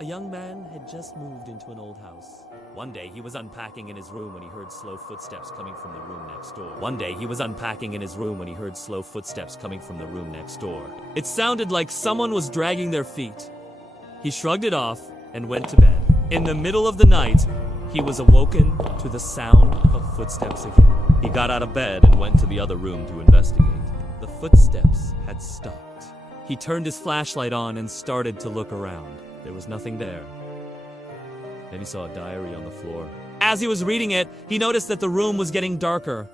A young man had just moved into an old house. One day, he was unpacking in his room when he heard slow footsteps coming from the room next door. It sounded like someone was dragging their feet. He shrugged it off and went to bed. In the middle of the night, he was awoken to the sound of footsteps again. He got out of bed and went to the other room to investigate. The footsteps had stopped. He turned his flashlight on and started to look around. There was nothing there. Then he saw a diary on the floor. As he was reading it, he noticed that the room was getting darker.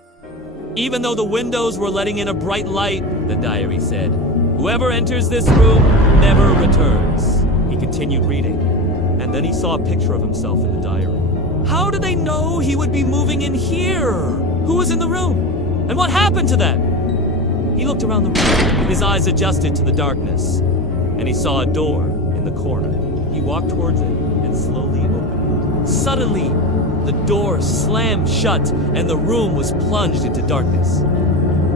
Even though the windows were letting in a bright light, the diary said, "Whoever enters this room never returns." He continued reading, and then he saw a picture of himself in the diary. How did they know he would be moving in here? Who was in the room? And what happened to them? He looked around the room. His eyes adjusted to the darkness, and he saw a door in the corner. He walked towards it and slowly opened it. Suddenly, the door slammed shut and the room was plunged into darkness.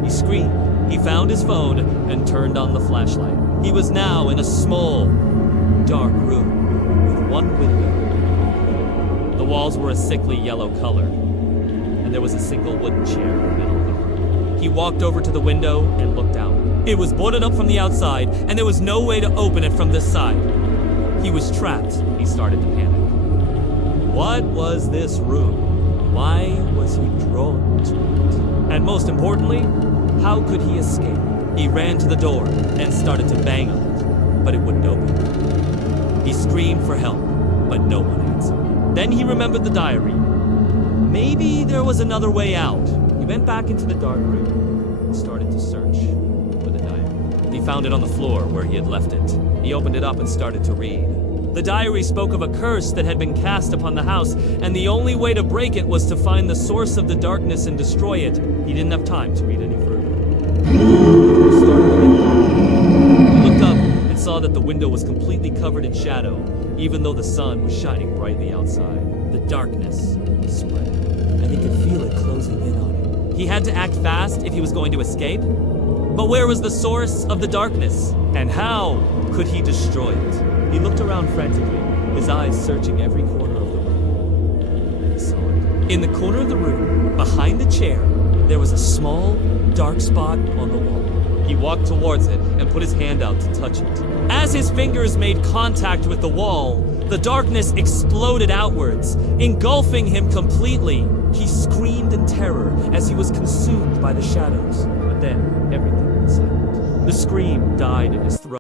He screamed. He found his phone and turned on the flashlight. He was now in a small, dark room with one window. The walls were a sickly yellow color, and there was a single wooden chair in the middle of the room. He walked over to the window and looked out. It was boarded up from the outside, and there was no way to open it from this side. He was trapped. He started to panic. What was this room? Why was he drawn to it? And most importantly, how could he escape? He ran to the door and started to bang on it, but it wouldn't open. He screamed for help, but no one answered. Then he remembered the diary. Maybe there was another way out. He went back into the dark room and started to search for the diary. He found it on the floor where he had left it. He opened it up and started to read. The diary spoke of a curse that had been cast upon the house, and the only way to break it was to find the source of the darkness and destroy it. He didn't have time to read any further. He looked up and saw that the window was completely covered in shadow, even though the sun was shining brightly outside. The darkness spread, and he could feel it closing in on him. He had to act fast if he was going to escape. But where was the source of the darkness? And how could he destroy it? He looked around frantically, his eyes searching every corner of the room. And he saw it. In the corner of the room, behind the chair, there was a small, dark spot on the wall. He walked towards it and put his hand out to touch it. As his fingers made contact with the wall, the darkness exploded outwards, engulfing him completely. He screamed in terror as he was consumed by the shadows. But then, everything went silent. The scream died in his throat.